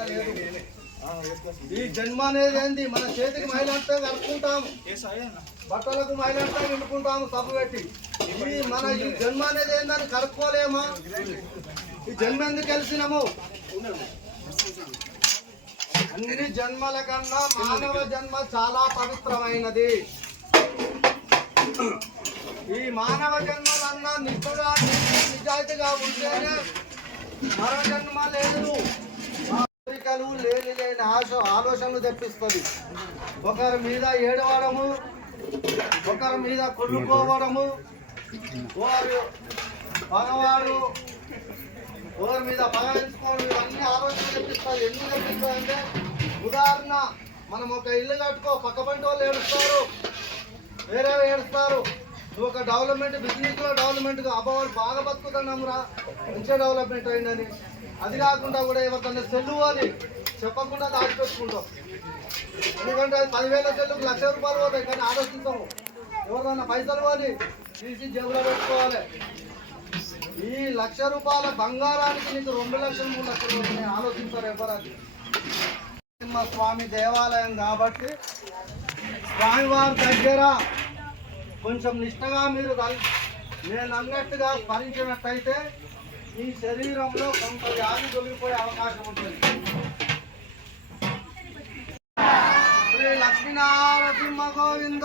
ఆలోచన లేదు. ఈ జన్మ అనేది ఏంది? మన చేతికి మైలంటే కలుపుకుంటాము, బట్టలకు మైలంటే నింపుకుంటాము సబ్బు పెట్టి. మన ఈ జన్మ అనేది ఏందని కలుపుకోలేమా? ఈ జన్మ ఎందుకు కలిసినాము? అన్ని జన్మల కన్నా మానవ జన్మ చాలా పవిత్రమైనది. ఈ మానవ జన్మలన్నా నిజంగా నిజాయితీగా ఉంటేనే మరో జన్మ లేదు. కోరికలు లేని ఆలోచనలు తెప్పిస్తుంది. ఒకరి మీద ఏడవడము, ఒకరి మీద కొల్లుకోవడము, పగవాడు ఒకరి మీద పగవించుకోవడం, ఇవన్నీ ఆలోచనలు తెప్పిస్తుంది. ఎందుకు తెప్పిస్తుంది అంటే, ఉదాహరణ మనం ఒక ఇల్లు కట్టుకో, పక్క పంట వాళ్ళు ఏడుస్తారు, వేరే ఏడుస్తారు. నువ్వు ఒక డెవలప్మెంట్ బిజినెస్లో డెవలప్మెంట్గా అబ్బాయి బాగా బతుకుతున్నామురా, మంచిగా డెవలప్మెంట్ అయిందని. అది కాకుండా కూడా ఎవరికన్నా సెల్లు అని చెప్పకుండా దాచిపెట్టుకుంటాం. ఎందుకంటే అది 10,000 సెల్లుకు ₹1,00,000 పోతాయి. కానీ ఆలోచిస్తాము, ఎవరికన్నా పైసలు అని తీసి జేబులో పెట్టుకోవాలి. ఈ ₹1,00,000 బంగారానికి నీకు 2 లక్షలు 3 లక్షలు పోతున్నాయి. ఆలోచిస్తారు ఎవరు? స్వామి దేవాలయం కాబట్టి స్వామివారి దగ్గర కొంచెం నిష్టగా మీరు నేను అన్నట్టుగా స్మరించినట్టయితే ఈ శరీరంలో కొంత వ్యాధి తొలగిపోయే అవకాశం ఉంటుంది. శ్రీ లక్ష్మీనారసింహ గోవింద.